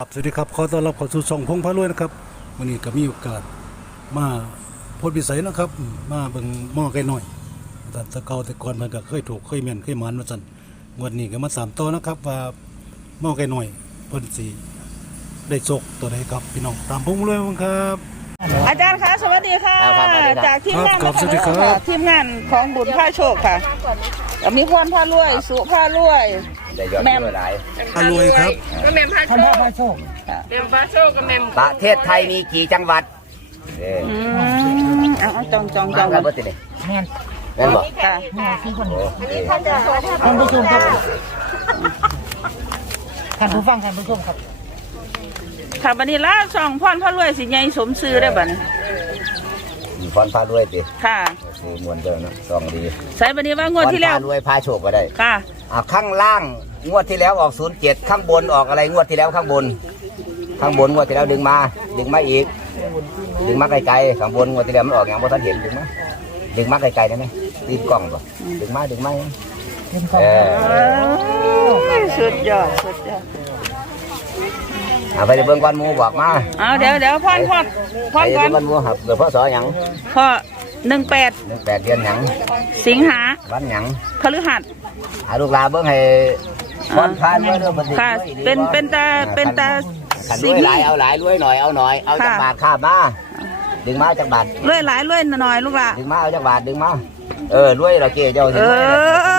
ครับสวัสดีครับขอต้อนรับเข้าสู่ช่องพงพารวยนะครับวันนี้ก็มีโอกาสมาโพดวิสัยนะครับอืมมาเบิ่งหม้อไก่หน่อยแต่แตะเกาแต่ก่อนมันก็เคยถูกเคยแม่นเคยหมันมาสั่นงวันนี้ก็มาสามตัวนะครับ ว่าหม้อไก่หน่อยเพิ่นสิได้โชคตัวใดครับพี่น้องตามพงรวยมั้งครับอาจารย์คะสวัสดีค่ะ ครับครับสวัสดีครับ จากทีมงานครับสวัสดีครับะทีมงานของบุญผ้าโชคค่ะแล้วมีพรผ้ารวย สุผ้ารวย ได้ยอดแม่เยอะหลายพารวยครับ ก็แมมพาโชคแมมพาโชคก็แมมประเทศไทยมีกี่จังหวัดเอออืมเอาเอาจองจองจมาองแล้วบ่ติเนี่ยแม่นบ่ค่ะโอ้เออท่านผู้ชมครับท่านผู้ฟังท่านผู้ชมครับค่ะบันนี้ละช่องพรผ้ารวยสิใหญ่สมซื้อได้บัดนี้ มีพรพารวยติค่ะคือมวนเด้อเนาะซองดีใส่บันนี้ว่างวดที่แล้วพรพารวยพาโชคก็ได้ค่ะอ่าข้างล่างงวดที่แล้วออก07ข้างบนออกอะไรงวดที่แล้วข้างบน ข้างบนงวดที่แล้วดึงมา ดึงมาอีก ดึงมาไกลๆข้างบนงวดที่แล้วมันออกอย่างบ่ทันเห็นดึงมาดึงมาไกลๆได้ไหมตีนกล้องบ่ดึงมาดึงมาเป็นของเออเอ้ยสุดยอดสุดยอด เอาไปเบิ่งก่อนหมู่บอกมาเอาเดี๋ยวเดี๋ยวพรพรพไปรก่อเบิ่นงก่อนหมู่ครับเกิดพศหยังพ่อหนึ่งแปด18เดือนหยังสิงหาวันหยังพฤหัสอาลูกหลานเบิ่งให้พรพานไว้เด้อบัดนี้ค่ะเป็นเป็นตาเป็นตาขันรสิวงยหลายเอาหลายรวยหน่อยเอาหน่อยเอาจากค่ะบาทข้ามาดึงมาจากบาทรวยหลายรวยหน่อยลูกหละดึงมาเอาจากบาทดึงมาเออรวยเราเจ๊เจ้าสิเอ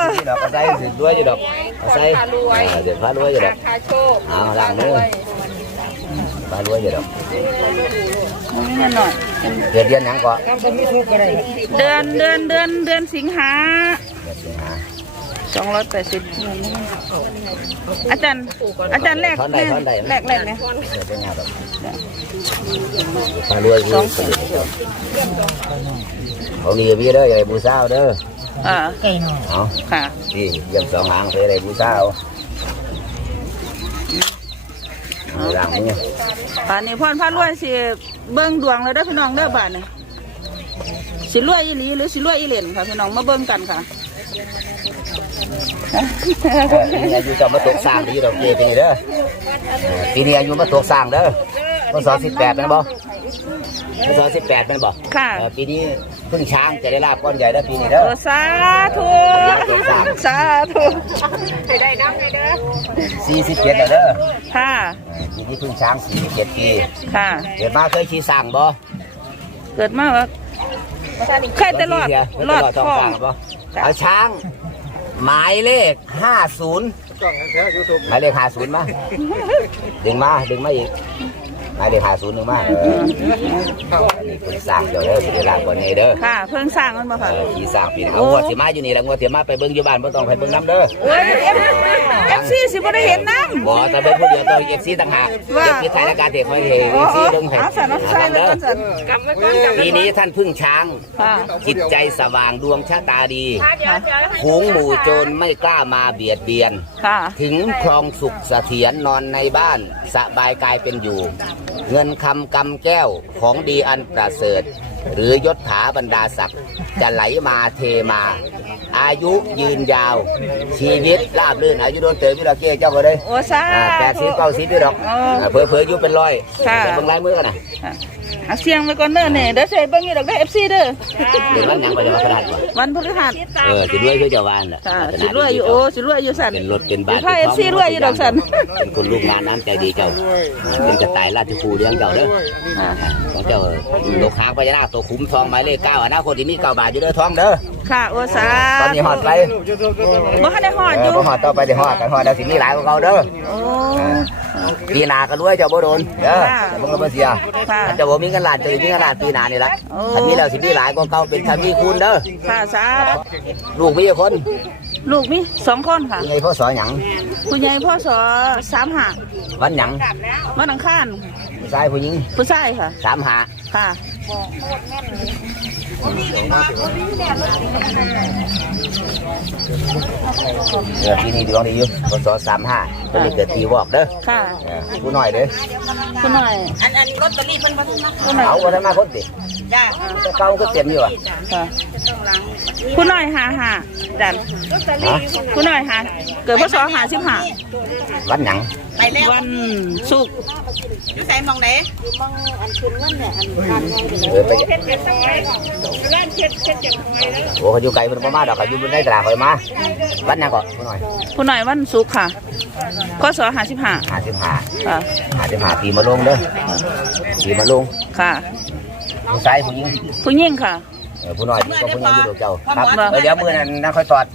อนี่ดอกกระไซสิรวยอยู่ดอกกระไซเออเดี๋ยวพารวยอยู่ดอกพาโชคเอาล้างมือ พารวยอยู่ดอกนี่หน่อยเดือนเดือนหยังก็เดือนเดือนเดือนเดือนสิงหาเดือนสิงหาสองร้อยแปดสิบอาจารย์อาจารย์แรกท่อนใดท่อนใดแรกแรกเนี่ยเดือนสิงหาดอกพารวยอยู่เขาดีพี่เด้ออย่าให้บูซ่าเด้ออ่าไก่หน่อยเอาค่ะนี่เยี่ยมสองหางเลยอะไรบูซ่าเอาเอา ล้างมือป่านนี้พ่อนพารวยสิเบิ้งดวงเลยเด้อพี่น้องเด้อบ้านนี่สิรวยอีหลีหรือสิรวยอีเหรียญค่ะพี่น้องมาเบิ้งกันค่ะเออปีนี้อายุจะมาตกสร้างดีดอกเกปีนี้เด้อเออปีนี้อายุมาตกสร้างเด้อพศสิบแปดเป็นบ่ พศสิบแปดเป็นบ่ค่ะ เออปีนี้เพึ่งช้างจะได้ลาบก้อนใหญ่เด้อปีนี้เด้เอออสาธุสาธุให้ได้น้ำให้เด้อสี่สิบเจ็ดแล้วเด้อค่ะเออปีนี้เพึ่งช้างสี่สิบเจ็ดปีค่ะ เกิดมาเคยขี่สร้างบ่เกิดมาว่าเคยแต่รอดรอดท้องท้อสงร้างบ่เอาช้าง หมายเลขห้าศูนย์หมายเลขห้าศูนย์มาดึงมาดึงมาอีก หมายเลขห้าศูนย์ดึงมาเอออันนี้เพึ่งสร้างเดี๋ยวเด้อสิได้ลาบก้อนใหญ่เด้อค่ะ เพิ่งสร้างมันมาค่ะ เออขี่สร้างปีนี้เอางวดสิมาอยู่นี่แล้วงวดสิมาไปเบิ่งอยู่บ้านบ่ต้องไปเบิ่งน้ำเด้อเอ้ยเอฟเอฟซีสิบ่ได้เห็นน้ำ บ่แต่เบิ่งผู้เดียวต้องเอฟซีต่างหากว่า เอฟซีไทยและการเทคอยเทเอฟซีเบิ่งให้เอาสันเอาใส่ไว้ก่อนสันกลับมาก่อนกลับปีนี้ท่านพึ่งช้าง ค่ะ จิตใจสว่างดวงชะตาดีเดี๋ยวเดี๋ยวฝูงหมู่โจรไม่กล้ามาเบียดเบียน ค่ะ ถึงครองสุขเสถียรนอนในบ้านสบายกายเป็นอยู่เงินคำกำแก้วของดีอันประเสริฐ หรือยศถาบรรดาศักดิ์จะไหลมาเทมา อายุยืนยาว ชีวิตราบรื่นอายุโดนเติมอยู่ละเก้เจ้าก็เลยโอ้สาแปดสิบเก้าสิบอยู่ดอกอ๋อเผลอเผลอๆอยู่เป็นร้อยค่ะแต่เบิ่งลายมือกันนะ ค่ะเอาเสียงไว้ก่อนเด้อเนี่ยเดี๋ยวใส่เบิ่งอยู่ดอกได้เอฟซีเด้อเดี๋ยววันหยังไปจะมาขนาดก่อนวันพฤหัสเออสิด้วยคือเจ้าวานแหละค่ะสิรวยอยู่โอ้สิรวยอยู่สันเป็นรถเป็นบ้านถ้าเอฟซีรวยอยู่ดอกสันเป็นคนลูกงานน้ำใจดีเจ้าเป็นกระต่ายราชครูเลี้ยงเจ้าเด้อค่ะของเจ้าโลกค้างพญานาคตัวคุ้มทองหมายเลขเก้าอนาคตที่มีเก้าบาทอยู่เด้อทองเด้อค่ะโอ้สาตอนนี้หอดไปบ่ทันได้หอดเอออยู่พอหอดต่อไปได้หอดกันหอดแล้วสิมีหลายกว่าเขาเด้อโอ้ ปีหนาก็รวยเจ้าบ่โดนเด้อค่ะแต่มึงก็บ่เสียค่ะถ้าเจ้าบ่มีเงินล้านเจ้าสิมีเงินล้านปีหนานี่ละโอ้ ถ้ามีแล้วสิมีหลายกว่าเก่าเป็นคำมีคูณเด้อค่ะสาลูกมีกี่คนลูกมีสองคนค่ะ ยังไงพ่อสอนหยังคุณยายพ่อสอสามหาวันหยังวันอังคารผู้ชายผู้หญิงผู้ชายค่ะ สามหาค่ะ เออปีนี้ดวงดีอยู่พศสามห้าเป็นเลขเกิดปีวอกเด้อค่ะเออผู้น้อยเด้อคุณหน่อย อันอันลอตเตอรี่เพิ่นบ่ถูกคุณหน่อยเอาวันนั้นมาคน ดิแต่เก่าก็เต็มอยู่อะค่ะผู้น้อยหาหาจันฮะผู้น้อยหาเกิดพศหาสิบห้าวันหยังวันศุกร์เออไปเผ็ดเผ็ดสักไว้ร้านเผ็ดเผ็ดจังไงแล้วโอ้เขาอยู่ไกลเพิ่นบ่มาดอกเขาอยู่บนในตลาดคอยมาวันหยังก่อนผู้หน่อยผู้น้อยวันศุกร์ค่ะพศหาสิบห้าหาสิบหาค่ะหาสิบหาปีมาลงเด้อปีมาลงค่ะ ผู้ชายผู้หญิงผู้หญิงค่ะ เออผู้น้อยก็ผู้ใหญ่อยู่ดอกเจ้าครับบ่เออเดี๋ยวมือนั้นนะค่อยตอด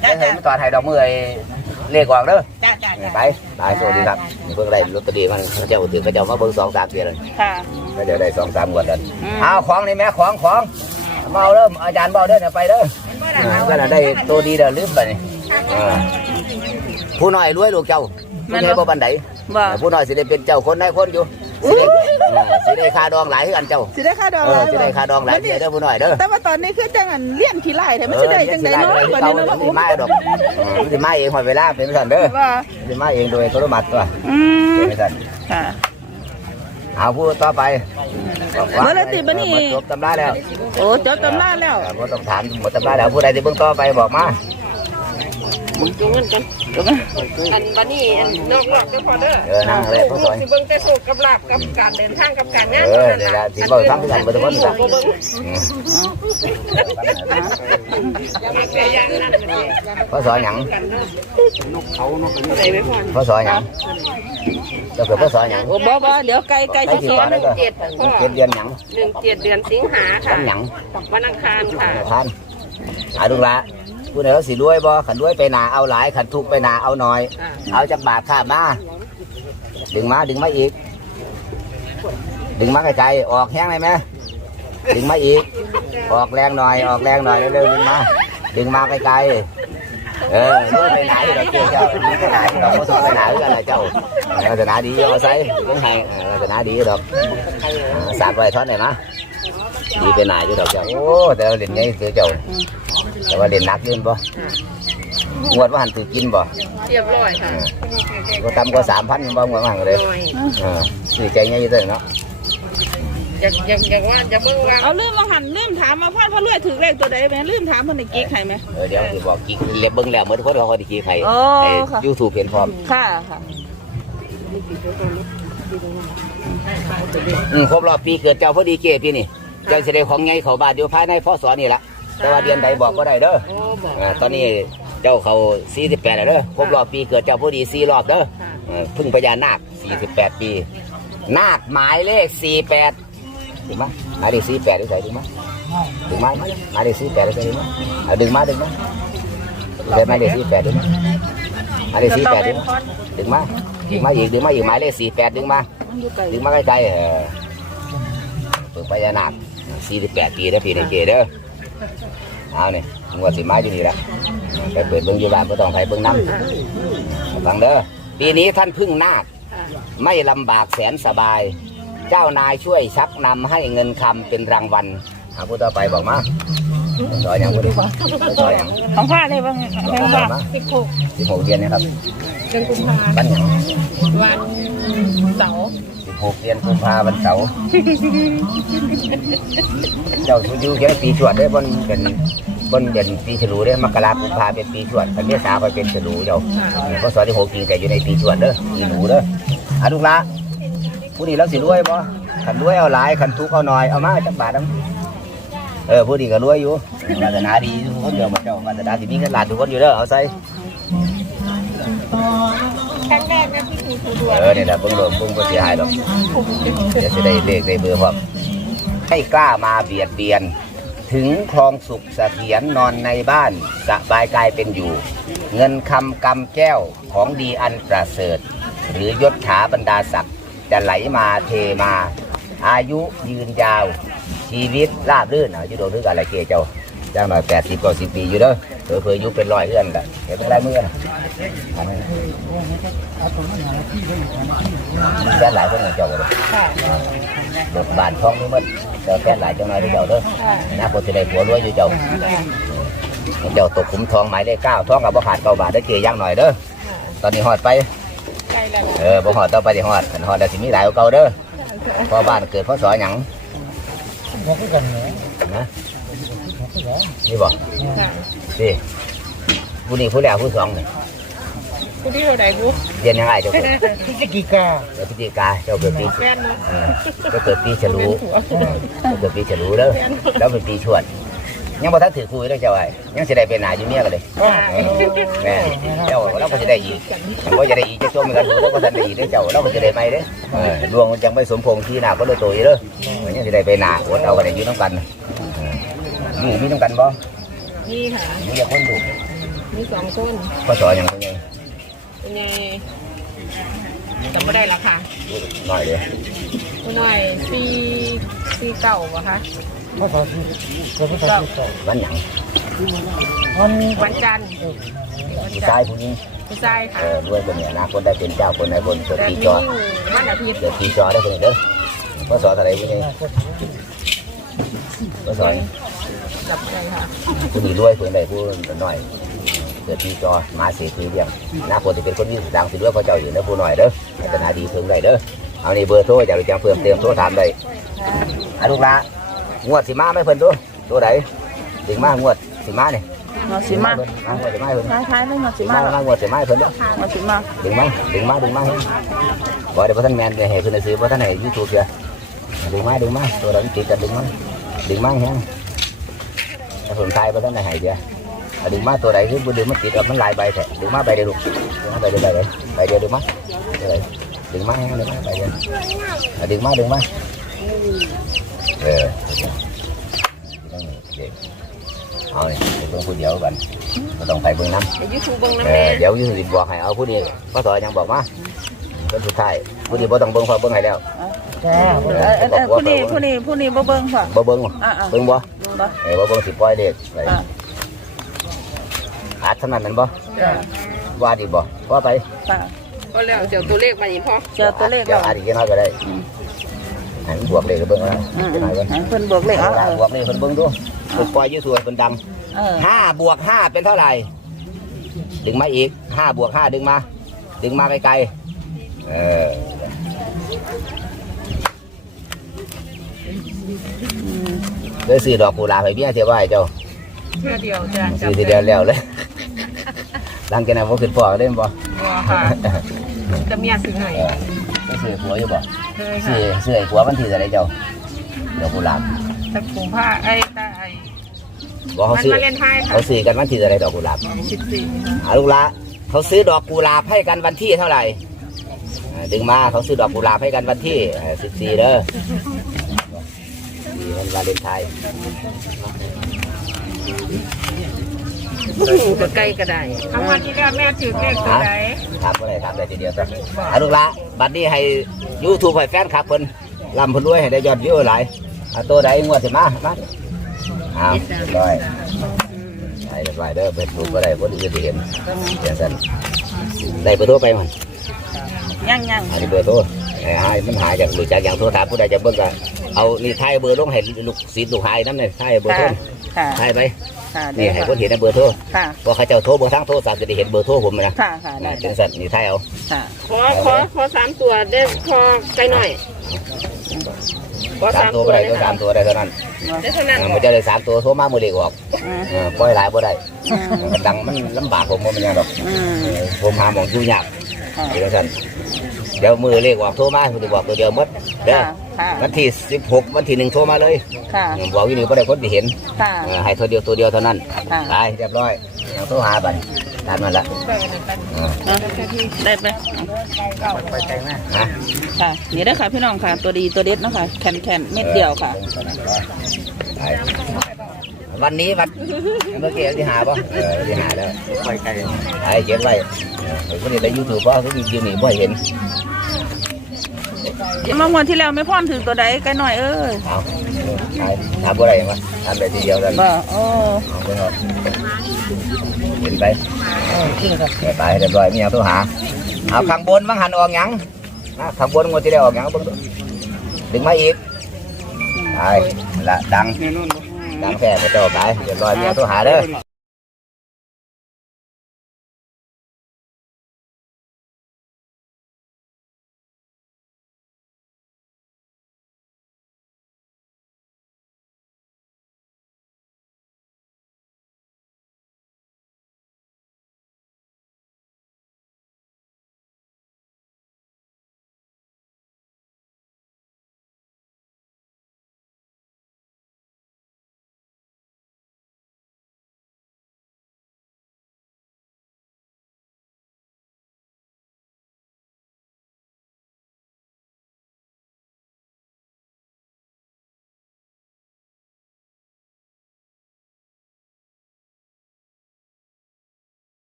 เดี๋ยวให้มันตอดให้ดอกมือไอ้เลขออกเด้อไปไปสวัสดีครับเพิ่งได้ลอตเตอรี่มันเขาเจ้าถือเขาเจ้ามาเบิ่งสองสามเดือนเลยค่ะก็เดี๋ยวได้สองสามงวดแล้วอืมเอาของนี่แม่ของของเมาเด้ออาจารย์เมาเด้อเนี่ยไปเด้ออ่าก็น่ะได้ตัวดีเด้อลืมไปนี่อ่าผู้น้อยรวยลูกเจ้าผู้ใหญ่บ่บันไดบ่ผู้น้อยสิได้เป็นเจ้าคนได้คนอยู่ สิได้อ่าสิได้ค่าดองหลายคือกันเจ้าสิได้ค่าดองเออสิได้ค่าดองหลายเด้อผู้น้อยเด้อแต่ว่าตอนนี้คือจังอันเลี้ยนขี้ไล่แท้มันสิได้จังไดเนาะเออบัดเดี๋นี้ยวเนาะสิมาดอกเออสิมาเองหอยเวลาเป็นสั่นเด้อว่าสิมาเองโดยอัตโนมัติตัวอืมเป็นสั่นค่ะ เอาผู้ต่อไปเมื่อไรติดบัดนี้หมจบตำราแล้วโอ้จบตำราแล้ว เออบ่ต้องถามหมดตำราแล้วผู้ใดที่เบิ่งต่อไปบอกมา จบกันอันบันนี้อันนอกรอบเด้อพอเด้อเออนั่งเลยผู้สอยสิเบิ่งแต่สูตรกับลาบกับการเดินทางกับการงานเออเดี๋ยวนะสิเบิ่งทำที่กันบ่ทุกคนจ้ะบ่เบิ่งอืมแต่อย่างนั้นเลยพ่อสอนหยังใส่ไว้พอพ่อสอนหยังเจ้าเกิดพ่อสอนหยังโอ้บ่บ่เดี๋ยวไกลไกลไปสิที่เสียก่อนเลยก็เจ็ดพ่อเจ็ดเดือนหยังหนึ่งเจ็ดเดือนสิงหาค่ะวันหยังวันอังคารค่ะทานอาดุละ ผู้ใดเขาสิรวยบ่ขันรวยไปหนาเอาหลายขันทุกข์ไปหนาเอาน้อย เอาจากบาทข้ามมาดึงมาดึงมาอีก ดึงมาไกลๆออกแห้งเลยไหมดึงมาอีก ออกแรงหน่อย ออกแรงหน่อยเร็วๆดึงมาดึงมาไกลๆเออรวยไปไหนเราเจ้าเจ้าดึงไปไหนเราก็ต้องไปไหนกันละเจ้าศาสนาดีเอาใส่ดึงให้ศาสนาดีดอกสามร้อยท่อนเลยนะดีไปไหนอยู่ดอกเจ้าโอ้แต่ว่าเล่นไงเสือเจ้า แต่ว่าเล่นหนักอยืนบ่งวดว่าหันถือกินบ่เรียบร้อยค่ะก็ตำก็สามพันบ่งวดว่าหันเลยหน่อยเออซื้อใจง่ายอยู่เด้อเนาะอยากอยากอยากว่าจะเบิ่งว่าเอาลืมมาหันลืมถามมาพ่อพ่อรวยถือเลขตัวใดแม่ลืมถามเพิ่นได้กิ๊กให้ไหมเออเดี๋ยวสิบอกกี่เล็บเบิ่งแล้วเหมือนคนเขาเขาสิกี่ใครโอ้ค่ะยูทูบเห็นพร้อมค่ะค่ะอืมครบรอบปีเกิดเจ้าพอดีเกปีนี่เจ้าสิได้ของไงเขาบาทอยู่ภายในพศนี่ละ แต่ว่าเดือนใดบอกก็ได้เด้อโอ้บอกเออตอนนี้เจ้าเขา 48 แล้วเด้อครบรอบปีเกิดเจ้าพอดี4รอบเด้อเออพึ่งพญานาค 48 ปี นาคหมายเลข 48ถึงไหมหมายเลข48ดูใส่ถึงไหมถึงไหมหมายเลข48ดูใส่ถึงไหมเอาดึงมาดึงมาดูใส่หมายเลข48ดึงมาหมายเลข48ดึงมาดึงมาดึงมาอีกดึงมาอีกหมายเลข48ดึงมา มันอยู่ไกลดึงมาใกล้ๆเออเปิดพญานาค48 ปีแล้วพี่ในเกเด้อ เอาเนี่ยงวดสิมาอยู่นี่ละไปเปิดเบิ้งอยู่บ้านก็ต้องไปเบิ้งน้ำฟังเด้อปีนี้ท่านพึ่งนาคไม่ลำบากแสนสบาย เจ้านายช่วยชักนำให้เงินคำเป็นรางวัลหาผู้ต่อไปบอกมาซอยอย่างผู้ดีซอยอย่างของผ้าได้บ้างบอกแม่มาว่ามาสิบหกสิบหกเดือนนะครับเดือนกุมภาวันอย่างวันเสาร์สิบ หกเดือนกุมภาพันเสาร์เจ้าอยู่แค่ปีชวดได้บนเป็นบนเดือนปีฉลูได้มกรากุมภาเป็นปีชวดคันเมษาไปเป็นฉลูเจ้าเพราะสอนที่หกปีแต่อยู่ในปีชวดเด้อปีหนูเด้ออะลูกละผู้นี้เราสิรวยบ่ขันรวยเอาหลายขันทุกข์เอาหน่อยเอามาจักบาทน้ำเออผู้ดีก็รวยอยู่วาสนาดีทุกคนเดียวมาเจ้าวาสนาที่มีเงินล้านทุกคนอยู่เด้อเอาใส่ ครั้งแรกนะที่ถูกถูกดวงเออเนี่ยแหละเพิ่งโดนเพิ่งก็เสียหายหรอกเดี๋ยวจะได้เลขได้เบอร์พร้อมให้กล้ามาเบียดเบียน ถึงคลองสุขเสถียรนอนในบ้านสบายกายเป็นอยู่ เงินคำกำแก้วของดีอันประเสริฐ หรือยศถาบรรดาศักดิ์จะไหลมาเทมา อายุยืนยาว ชีวิตราบรื่นอะจะโดนเรื่ออะไรเกเจ้าจ้างหน่อยแปดสิบกว่าสิบปีอยู่เด้อ เผื่อเผื่ออายุเป็นร้อยเอื้อนกันเห็นเป็นไรมือนะอันนี้แฟนหลายคนของเจ้าเลยรถบานท้องนี่มันเจ้าแฟนหลายเจ้าหน่อยเจ้าเด้อนะคนจะได้ผัวรวยอยู่เจ้าเจ้าตกขุมทองหมายเลขเก้าท้องกับบ่ขาดเก้าบาทได้เกย่างหน่อยเด้อตอนนี้หอดไปใกล้แล้วเออบ่หอดต่อไปที่หอดคันหอดแล้วสิมีหลายกว่าเก่าเด้อพ่อบ้านเกิดพ่อสอหยังบอกกันเหรอนะบอกกั นเหรอนี่บอกค่ะสิผู้นี้ผู้แรกผู้สองนี่ผู้ที่เราได้บุ๊เรียนยังไงเจ้าเกิดพิจิกิกาเกิดพฤศจิกาเจ้าเกิดปีแฟนเนาะเออเจ้าเกิดปีฉลูเออเจ้าเกิดปีฉลูเด้อแล้วเป็นปีชวด ยังบ่ทันถือคุยเลยเจ้าไอ้ยังสิได้เป็นหนาอยู่เมียกันเลยแม่เจ้าเราก็จะได้อีกผมก็จะได้อีกจะจมกันหรือเราก็จะได้อีกเด้อเจ้าเราก็จะได้ไม่เด้อเออดวงมันจังไม่สมพงษ์ที่หน้าก็เลยตัวอีเด้อมันยังจะได้ไปหน้าอดเอากันได้อยู่น้ำกันเอออยู่มีน้ำกันบ่ นี่ค่ะมีแต่คนดูมีสองคนก็สอนอย่างคนยังเป็นไงจำไม่ได้แล้วค่ะน้อยเลยผู้น้อยปีปีเก่าปะคะภาษาที่เกิดภาษาที่สองวันหยังมันวันจันทร์วันผู้จัชานยทร์ผู้หญิงผู้ชายเอค่ะอรวยคนนี้นะคนได้เป็นเจ้าคนใดคนเกิดแต่ปีมีจอวันอาทิตย์เกิดปีจอได้คนเด้อก็สอนอะไรผู้นี้ก็สอน จับได้ค่ะผู้นี้รวยคนใดผู้น้อยเกิดปีจอมาเสียทีเดียงหน้าคนที่เป็นคนที่ดังสิด้วยพระเจ้าอยู่นะผู้หน่อยเด้อพัฒนาดีถึงได้เด้อเอานี่เบอร์โทรอยากไปแจ้งเพิ่มเติมโทรถามได้อาลูกละงวดสิมาไม่เพิ่นตัวตัวไหนถึงมางวดสิมาเนี่ยงอสิมาเพิ่นมางวดสิมาให้เพิ่นท้ายๆเลยงอสิสิมามาแล้วมางวดสิมาให้เพิ่นเด้องอสิมาถึงมาถึงมาถึงมาให้บอกเดี๋ยวพ่ท่านแมนไปให้เพิ่นซื้อพ่ท่านให้ยูทูบเสียดึงมาดึงมาตัวเราติดกันดึงมาดึงมาแฮง ถ้าผมทายพ่ท่านได้ให้เดียวเอาดึงมาตัวไหนคือบ่ดึงมันติดกับมันหลายใบแท้ดึงมาใบเดียวลูกดึงมาใบเดียวใบเดียวใบเดียวดึงมาเดี๋ยวเลยดึงมาแฮงดึงมาใบเดียวเอาดึงมาดึงมาเออเอาเลยไปเบิ่งผู้เดียวกันก็ต้องไปเบิ่งน้ำเดี๋ยวยูทูบเบิ้งน้ำเอแม่อเดี๋ยวอยูสิบอกให้เอาผู้นี้พ่อสอยังบอกมาเป็นสุดท้ายผู้นี้บ่ต้องเบิ่งพอเบิ่งให้แล้วจ้าเออเออเออผู้นี้ผู้นี้ผู้นี้บ่เบิ่งค่ะบ่เบิ่งอ่าอ่าเบิ่งบ่ บ่เออบ่เบิ่งสิปล่อยเด็กไปอ่าอาจเท่านั้นแม่นบ่จ้ะว่าดีบ่ว่าไปค่ะก็แล้วเดี๋ยวตัวเลขมาอีกพอเจอตัวเลขเดี๋แล้ยววอาจจะน้อยก็ได้ให้มันบวกเลขก็เบิ่งเอาอืมจะน้อยเบิ่งให้เพิ่นบวกเลขเอาเออบวกเลขเพิ่นเบิ่งดูเพิ่นปล่อยอยู่สวยเพิ่นดัง เออห้าบวกห้าเป็นเท่าไหร่ ดึงมาอีกห้าบวกห้าดึงมา ดึงมาไกลๆเออเลยซื้อดอกกุหลาบให้เมียเสียไว้เจ้าเพื่อเดียวจ้ะซื้อทีเดียวแล้วเลยหลังจากนั้นผมขึ้นพ่อเล่นบ่บ่ค่ะจะเมียซื้อให้เออไม่ซื้อผัวอยู่บ่เคยซื้ค่ะอซื้อไอ้ผัวมันถืออะไรเจ้าดอกกุหลาบตะปูผ้าไอ้ตาไอ้บอกเขามันซื้อมาเล่นไพ่ค่ะเขาซื้อกันวันที่อะไรดอกกุหลาบสิบสี่อาลูกละเขาซื้อดอกกุหลาบให้กันวันที่เท่าไหร่อ่าดึงมาเขาซื้อดอกกุหลาบให้กันวันที่สิบสี่เด้อสี่ วันวาเลนไทน์อยู่กับไก่ก็ได้ครั้งวันที่แล้วแม่ถือเลขตัวไหนถามอะไรถามอะไรทีเดียวจ้ะอาลูกละบัดนี้ให้ยูทูบให้แฟนคลับเพิ่นลำเพิ่นรวยให้ได้ยอดวิวหลายเอาตัวใดงวดสิมามาอ้าวเรียบร้อยไปเรียบร้อยเด้อเป็นรูปก็ได้คนอื่นที่เห็นเดี๋ยวสั่นได้เบอร์โทรไปมันยังยังอันนี้เบอร์โทรไอ้หายมันหายจากหรือจากอย่างโทรถามผู้ใดจะเบิ่งก็ เอานี่ถ่ายเบอร์ลงให้ลูกศิษย์ลูกหายน้ำเนี่ยถ่ายเบอร์โทรค่ะค่ะถ่ายไปค่ะนี่ได้ให้ค่ะคนเห็นนะเบอร์โทรค่ะเพราะเขาเจ้าโทรเบอร์ทางโทรศัพท์จะได้เห็นเบอร์โทรผมนะค่ะค่ะได้จัได้งสัตว์นี่ถ่ายเอาค่ะขอขอขอสามตัวได้พอไก่หน่อยขอสาสามมตัวตัวก็ได้ได้ก็สามตัวได้เท่านั้นได้เท่านั้นอ่ามันจะได้สามตัวโทรมาเมื่อเด็กออกอืมเออปล่อยหลายบ่ได้อืมมันดังมันลำบากผมบ่มันยังดอกอืมเออผมหาหมองอยู่ยากค่ะ เดี๋ยวสั่นเดี๋ยวมือเลขออกโทรมาผมจะบอกตัวเดียวหมดเด้อค่ะค่ะวันที่16วันที่หนึ่งโทรมาเลยค่ะบอกอยู่นี่บ่ได้คนที่เห็นค่ะเออให้ตัวเดียวตัวเดียวเท่านั้นค่ะไปเรียบร้อยเอาโทรหาบันตามนั้นละไปอันนั้นกันเออเอาได้ไปไปใจมากนะค่ะนี่เด้อค่ะพี่น้องค่ะ ตัวดีตัวเด็ดเนาะคะแคนแคนเม็ดเดียวค่ะ ไป วันนี้วันเมื่อกี้ที่หาป่ะเออที่หาแล้วไปไกลไอ้เขียนไว้เออคนนี้ได้ยูทูบเพราะเขาอยู่นี่บ่เห็นเมื่อวันที่แล้วไม่พ่อนถึงตัวใดไกลหน่อยเอ้ยเอาไปทำอะไรมาทำได้ทีเดียวกันบ่โอ้เอาไปเอาเห็นไปโอเคครับเดี๋ยวไปเรียบร้อยมีอย่างตัวหาเอาข้างบนมังหันออกหยังนะข้างบนงวดที่แล้วออกหยังเบิ่งดูดึงมาอีกไปละดัง ดังแท้ไปเจ้าไปเรียบร้อยมีอย่างตัวหาเด้อ